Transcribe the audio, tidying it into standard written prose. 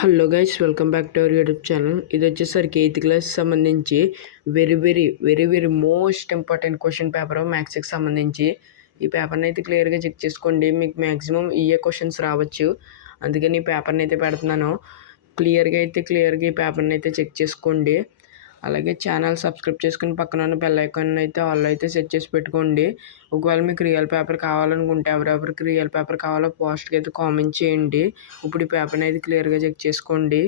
Hello guys, welcome back to our YouTube channel. ఇది వచ్చేసరికి eighth class సంబంధించి very most important question paper మ్యాథ్స్కి సంబంధించి. ఈ పేపర్ని అయితే క్లియర్గా చెక్ చేసుకోండి. మీకు మ్యాక్సిమం ఇయే క్వశ్చన్స్ రావచ్చు, అందుకని ఈ పేపర్ని అయితే పెడుతున్నాను. క్లియర్గా ఈ పేపర్ని అయితే చెక్ చేసుకోండి. అలాగే ఛానల్ సబ్స్క్రైబ్ చేసుకుని పక్కన ఉన్న బెల్ ఐకాన్ అయితే ఆల్ అయితే సెట్ చేసి పెట్టుకోండి. ఒకవేళ మీకు రియల్ పేపర్ కావాలనుకుంటే ఎవరెవరికి రియల్ పేపర్ కావాలో పోస్ట్కి అయితే కామెంట్ చేయండి. ఇప్పుడు ఈ పేపర్ని అయితే క్లియర్గా చెక్ చేసుకోండి.